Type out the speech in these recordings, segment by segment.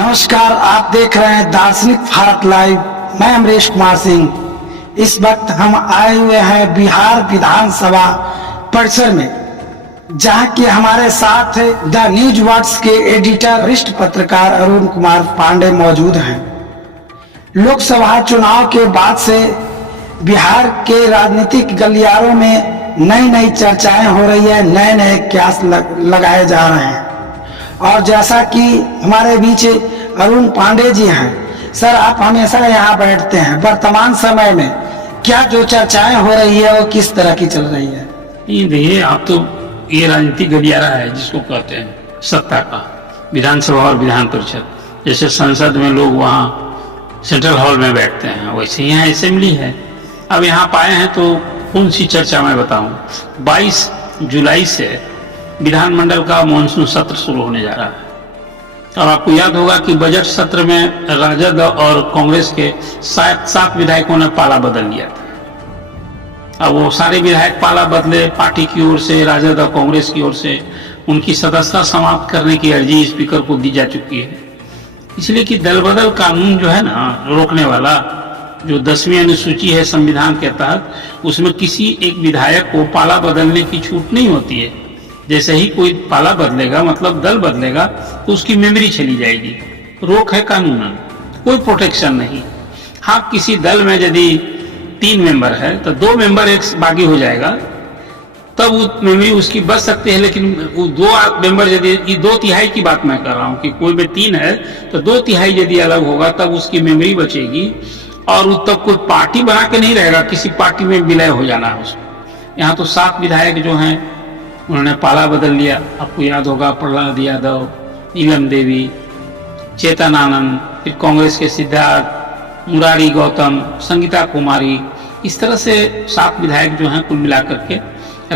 नमस्कार, आप देख रहे हैं दार्शनिक भारत लाइव। मैं अमरीश कुमार सिंह। इस वक्त हम आए हुए हैं बिहार विधानसभा परिसर में, जहां कि हमारे साथ द न्यूज वर्ड्स के एडिटर वरिष्ठ पत्रकार अरुण कुमार पांडे मौजूद हैं। लोकसभा चुनाव के बाद से बिहार के राजनीतिक गलियारों में नई नई चर्चाएं हो रही है, नए नए क्यास लगाए जा रहे हैं। और जैसा कि हमारे बीच अरुण पांडे जी हैं, सर आप हमेशा यहाँ बैठते हैं, वर्तमान समय में क्या जो चर्चाएं हो रही है वो किस तरह की चल रही है? ये देखिए, आप तो ये राजनीतिक गलियारा है जिसको कहते हैं सत्ता का, विधानसभा और विधान परिषद। जैसे संसद में लोग वहाँ सेंट्रल हॉल में बैठते हैं, वैसे यहाँ असेंबली है। अब यहाँ पाए हैं तो कौन सी चर्चा मैं बताऊं। 22 जुलाई से विधानमंडल का मानसून सत्र शुरू होने जा रहा है। और आपको याद होगा कि बजट सत्र में राजद और कांग्रेस के 7 विधायकों ने पाला बदल लिया था। अब वो सारे विधायक पाला बदले, पार्टी की ओर से, राजद और कांग्रेस की ओर से उनकी सदस्यता समाप्त करने की अर्जी स्पीकर को दी जा चुकी है। इसलिए कि दल बदल कानून जो है ना, रोकने वाला, जो 10वीं अनुसूची है संविधान के तहत, उसमें किसी एक विधायक को पाला बदलने की छूट नहीं होती है। जैसे ही कोई पाला बदलेगा, मतलब दल बदलेगा, तो उसकी मेमोरी चली जाएगी। रोक है कानूनन, कोई प्रोटेक्शन नहीं। हाँ, किसी दल में यदि 3 मेंबर है तो 2 मेंबर एक बागी हो जाएगा, तब वो मेमोरी उसकी बच सकती है। लेकिन वो 2 मेंबर यदि, 2/3 की बात मैं कर रहा हूँ कि कोई में 3 है तो 2/3 यदि अलग होगा तब उसकी मेमोरी बचेगी। और वो तब कोई पार्टी बना के नहीं रहेगा, किसी पार्टी में विलय हो जाना है उसको। यहाँ तो 7 विधायक जो हैं उन्होंने पाला बदल लिया। आपको याद होगा प्रहलाद यादव, नीलम देवी, चेतन आनंद, फिर कांग्रेस के सिद्धार्थ, मुरारी गौतम, संगीता कुमारी, इस तरह से 7 विधायक जो हैं कुल मिलाकर के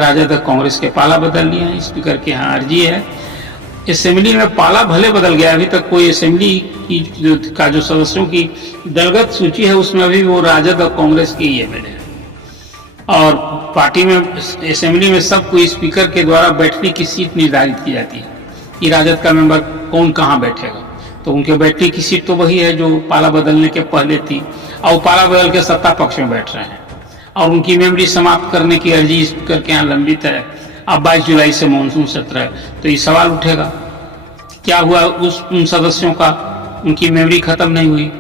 राजद और कांग्रेस के पाला बदल लिए हैं। स्पीकर के यहाँ अर्जी है। असेंबली में पाला भले बदल गया, अभी तक कोई असेंबली की जो सदस्यों की दलगत सूची है उसमें अभी वो राजद और कांग्रेस की एमएलए है। और पार्टी में, असेंबली में सबको स्पीकर के द्वारा बैठने की सीट निर्धारित की जाती है कि राजद का मेंबर कौन कहाँ बैठेगा। तो उनके बैठने की सीट तो वही है जो पाला बदलने के पहले थी, और पाला बदल के सत्ता पक्ष में बैठ रहे हैं। और उनकी मेमोरी समाप्त करने की अर्जी स्पीकर के यहाँ लंबित है। अब 22 जुलाई से मानसून सत्र है, तो ये सवाल उठेगा क्या हुआ उन सदस्यों का, उनकी मेमोरी खत्म नहीं हुई।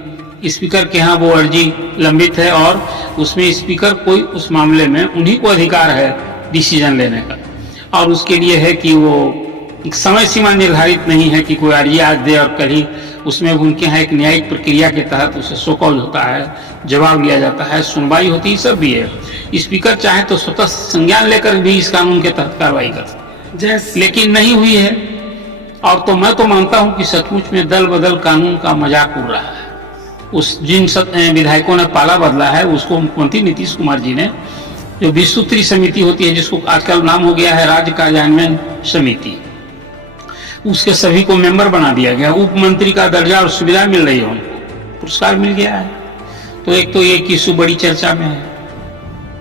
स्पीकर के यहाँ वो अर्जी लंबित है और उसमें स्पीकर कोई उस मामले में उन्हीं को अधिकार है डिसीजन लेने का। और उसके लिए है कि वो एक समय सीमा निर्धारित नहीं है कि कोई अर्जी आज दे और कल ही, उसमें उनके यहाँ एक न्यायिक प्रक्रिया के तहत उसे शोकॉज होता है, जवाब लिया जाता है, सुनवाई होती है, सब भी है। स्पीकर चाहे तो स्वतः संज्ञान लेकर भी इस कानून के तहत कार्रवाई कर सकते हैं, लेकिन नहीं हुई है। और तो मैं तो मानता हूं कि सचमुच में दल बदल कानून का मजाक उड़ रहा है। उस जिन विधायकों ने पाला बदला है उसको मुख्यमंत्री नीतीश कुमार जी ने, जो विस्तृत समिति होती है जिसको आजकल नाम हो गया है राज्य कार्यान्वयन समिति, उसके सभी को मेंबर बना दिया गया। उप मंत्री का दर्जा और सुविधा मिल रही है, उनको पुरस्कार मिल गया है। तो एक तो ये इशू बड़ी चर्चा में है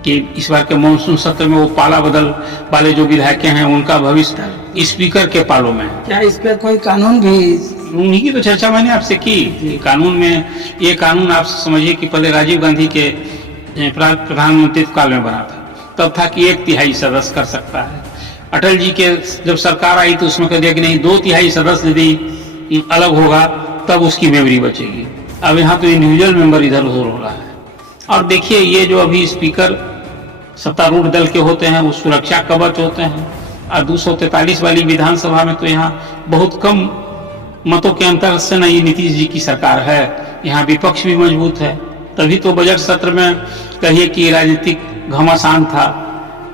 कि इस बार के मानसून सत्र में वो पाला बदल वाले जो विधायक हैं उनका भविष्य स्पीकर के पालों में। क्या इस पर कोई कानून भी? उन्हीं की तो चर्चा मैंने आपसे की। कानून में ये कानून आप समझिए कि पहले राजीव गांधी के प्रधानमंत्री काल में बना था, तब था कि 1/3 सदस्य कर सकता है। अटल जी के जब सरकार आई तो उसमें कह दिया कि नहीं, 2/3 सदस्य यदि अलग होगा तब उसकी मेमोरी बचेगी। अब यहाँ तो इंडिविजुअल मेंबर इधर उधर हो रहा है। और देखिए, ये जो अभी स्पीकर सत्तारूढ़ दल के होते हैं वो सुरक्षा कवच होते हैं। और 243 वाली विधानसभा में तो यहाँ बहुत कम मतों के अंतर से नई नीतीश जी की सरकार है, यहाँ विपक्ष भी मजबूत है। तभी तो बजट सत्र में कहिए कि राजनीतिक घमासान था,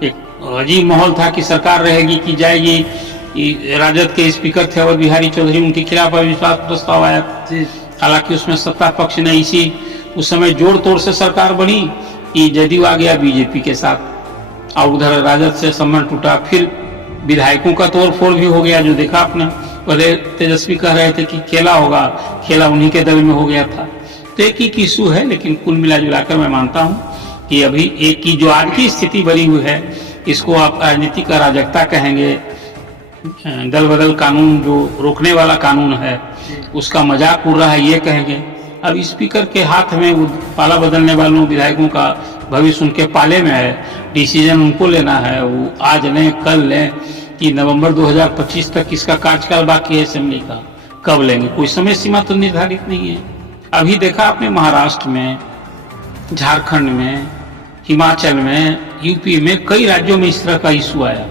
एक अजीब माहौल था कि सरकार रहेगी कि जाएगी। राजद के स्पीकर थे अवध बिहारी चौधरी, उनके खिलाफ अविश्वास प्रस्ताव आया। हालांकि उसमें सत्ता पक्ष ने इसी उस समय जोड़ तोड़ से सरकार बनी कि जदयू आ गया बीजेपी के साथ, और उधर राजद से संबंध टूटा। फिर विधायकों का तोड़ फोड़ भी हो गया, जो देखा आपने। पहले तेजस्वी कह रहे थे कि खेला होगा, खेला उन्हीं के दल में हो गया था। तो एक ही इशू है, लेकिन कुल मिला जुलाकर मैं मानता हूँ कि अभी एक की जो आज की स्थिति बनी हुई है, इसको आप राजनीति का अराजकता कहेंगे। दल बदल कानून जो रोकने वाला कानून है, उसका मजाक उड़ रहा है ये कहेंगे। अब स्पीकर के हाथ में वो पाला बदलने वालों विधायकों का भविष्य उनके पाले में है, डिसीजन उनको लेना है। वो आज लें कल लें कि नवंबर 2025 तक इसका कार्यकाल बाकी है असेंबली का, कब लेंगे कोई समय सीमा तो निर्धारित नहीं है। अभी देखा आपने महाराष्ट्र में, झारखंड में, हिमाचल में, यूपी में, कई राज्यों में इस तरह का इशू आया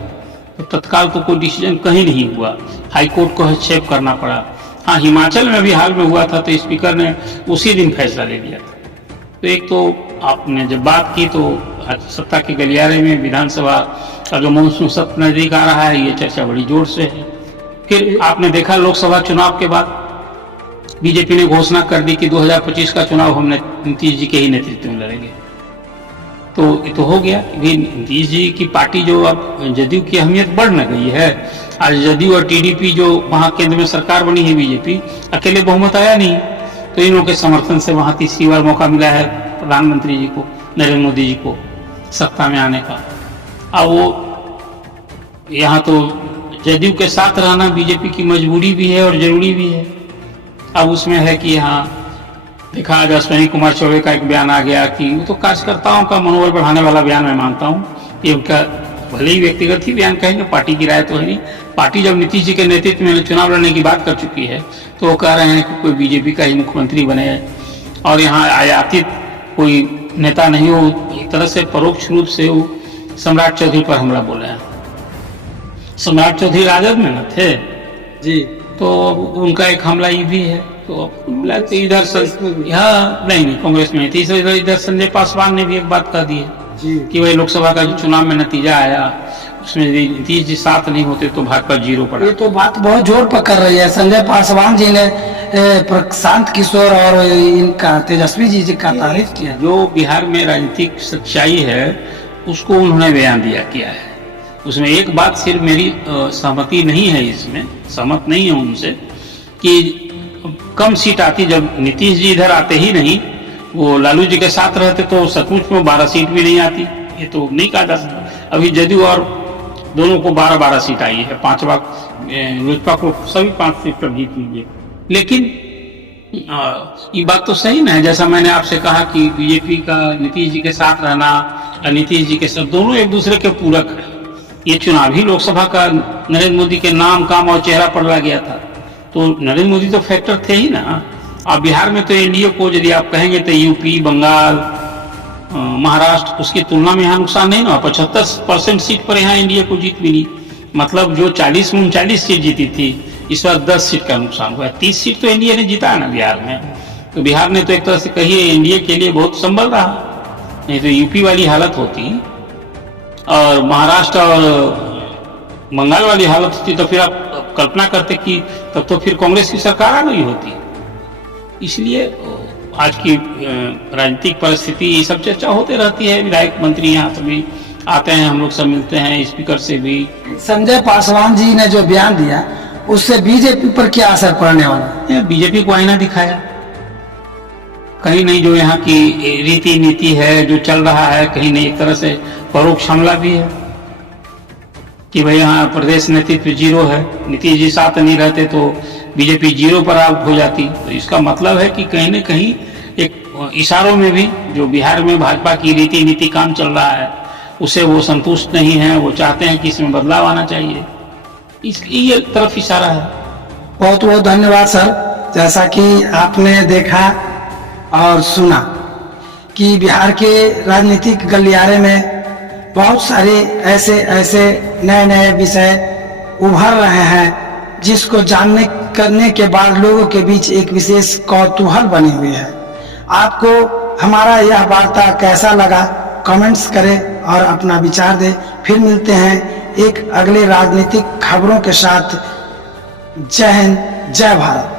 तो तत्काल तो कोई डिसीजन कहीं नहीं हुआ, हाईकोर्ट को हस्तक्षेप करना पड़ा। हाँ, हिमाचल में भी हाल में हुआ था तो स्पीकर ने उसी दिन फैसला ले लिया था। तो एक तो आपने जब बात की तो सत्ता के गलियारे में विधानसभा का जो मानसून सत्र नजदीक आ रहा है, ये चर्चा बड़ी जोर से है। फिर आपने देखा लोकसभा चुनाव के बाद बीजेपी ने घोषणा कर दी कि 2025 का चुनाव हम नीतीश जी के ही नेतृत्व में लड़ेंगे। तो ये तो हो गया कि नीतीश जी की पार्टी जो अब जदयू की अहमियत बढ़ न गई है। आज जदयू और टीडीपी जो वहां केंद्र में सरकार बनी है, बीजेपी अकेले बहुमत आया नहीं, तो इन लोगों के समर्थन से वहां तीसरी बार मौका मिला है प्रधानमंत्री जी को, नरेंद्र मोदी जी को सत्ता में आने का। अब वो यहाँ तो जदयू के साथ रहना बीजेपी की मजबूरी भी है और जरूरी भी है। अब उसमें है कि यहाँ देखा आज अश्विनी कुमार चौबे का एक बयान आ गया कि वो तो कार्यकर्ताओं का मनोबल बढ़ाने वाला बयान मैं मानता हूँ। ये उनका भले ही व्यक्तिगत ही बयान कहेंगे, पार्टी की राय तो है नहीं। पार्टी जब नीतीश जी के नेतृत्व में चुनाव लड़ने की बात कर चुकी है तो वो कह रहे हैं कि कोई बीजेपी का ही मुख्यमंत्री बने और यहाँ आयातित कोई नेता नहीं हो। एक तरह से परोक्ष रूप से वो सम्राट चौधरी पर हमला बोले हैं। सम्राट चौधरी राजद में न थे जी, तो उनका एक हमला ये भी है। तो इधर यहाँ नहीं कांग्रेस में थी, इधर संजय पासवान ने भी एक बात कह दी है कि वही लोकसभा का जो चुनाव में नतीजा आया उसमें यदि नीतीश जी साथ नहीं होते तो भाजपा जीरो पड़ा। ये तो बात बहुत जोर पकड़ रही है। संजय पासवान जी ने प्रशांत किशोर और इनका तेजस्वी जी का तारीफ किया। जो बिहार में राजनीतिक सच्चाई है उसको उन्होंने बयान किया है। उसमें एक बात सिर्फ मेरी सहमति नहीं है, इसमें सहमत नहीं हूं उनसे कि कम सीट आती। जब नीतीश जी इधर आते ही नहीं, वो लालू जी के साथ रहते तो सचमुच में 12 सीट भी नहीं आती। ये तो नहीं कहा जा सकता। अभी जदयू और दोनों को 12-12 सीट आई है, 5 बार लोजपा को सभी 5 सीट पर जीत लीजिए। लेकिन ये बात तो सही ना है, जैसा मैंने आपसे कहा कि बीजेपी का नीतीश जी के साथ रहना और नीतीश जी के साथ दोनों एक दूसरे के पूरक है। ये चुनाव ही लोकसभा का नरेंद्र मोदी के नाम, काम और चेहरा पर लगा गया था, तो नरेंद्र मोदी तो फैक्टर थे ही ना। अब बिहार में तो एनडीए को यदि आप कहेंगे तो यूपी, बंगाल, महाराष्ट्र उसकी तुलना में यहाँ नुकसान नहीं ना। 75% सीट पर यहाँ एनडीए को जीत मिली। मतलब जो 40 में 39 सीट जीती थी, इस बार 10 सीट का नुकसान हुआ। 30 सीट तो एनडीए ने जीता है ना बिहार में। तो बिहार ने तो एक तरह से कहिए एनडीए के लिए बहुत संभल रहा, नहीं तो यूपी वाली हालत होती और महाराष्ट्र और बंगाल वाली हालत होती तो फिर आप कल्पना करते कि तब तो फिर कांग्रेस की सरकार आ गई होती। इसलिए आज की राजनीतिक परिस्थिति ये सब चर्चा होते रहती है। विधायक मंत्री यहाँ सभी आते हैं, हम लोग सब मिलते हैं, स्पीकर से भी। संजय पासवान जी ने जो बयान दिया उससे बीजेपी पर क्या असर पड़ने वाला? बीजेपी को आईना दिखाया। कहीं नहीं जो यहाँ की रीति नीति है जो चल रहा है, कहीं नहीं एक तरह से परोक्ष हमला भी है कि भाई यहाँ प्रदेश नेतृत्व जीरो है, नीतीश जी साथ नहीं रहते तो बीजेपी जीरो पर आउट हो जाती। तो इसका मतलब है कि कहीं न कहीं एक इशारों में भी जो बिहार में भाजपा की रीति नीति काम चल रहा है उसे वो संतुष्ट नहीं है। वो चाहते हैं कि इसमें बदलाव आना चाहिए, ये तरफ इशारा है। बहुत बहुत धन्यवाद सर। जैसा कि आपने देखा और सुना कि बिहार के राजनीतिक गलियारे में बहुत सारे ऐसे नए नए विषय उभर रहे हैं जिसको जानने करने के बाद लोगों के बीच एक विशेष कौतूहल बनी हुई है। आपको हमारा यह वार्ता कैसा लगा कमेंट्स करें और अपना विचार दें। फिर मिलते हैं एक अगले राजनीतिक खबरों के साथ। जय हिंद, जय भारत।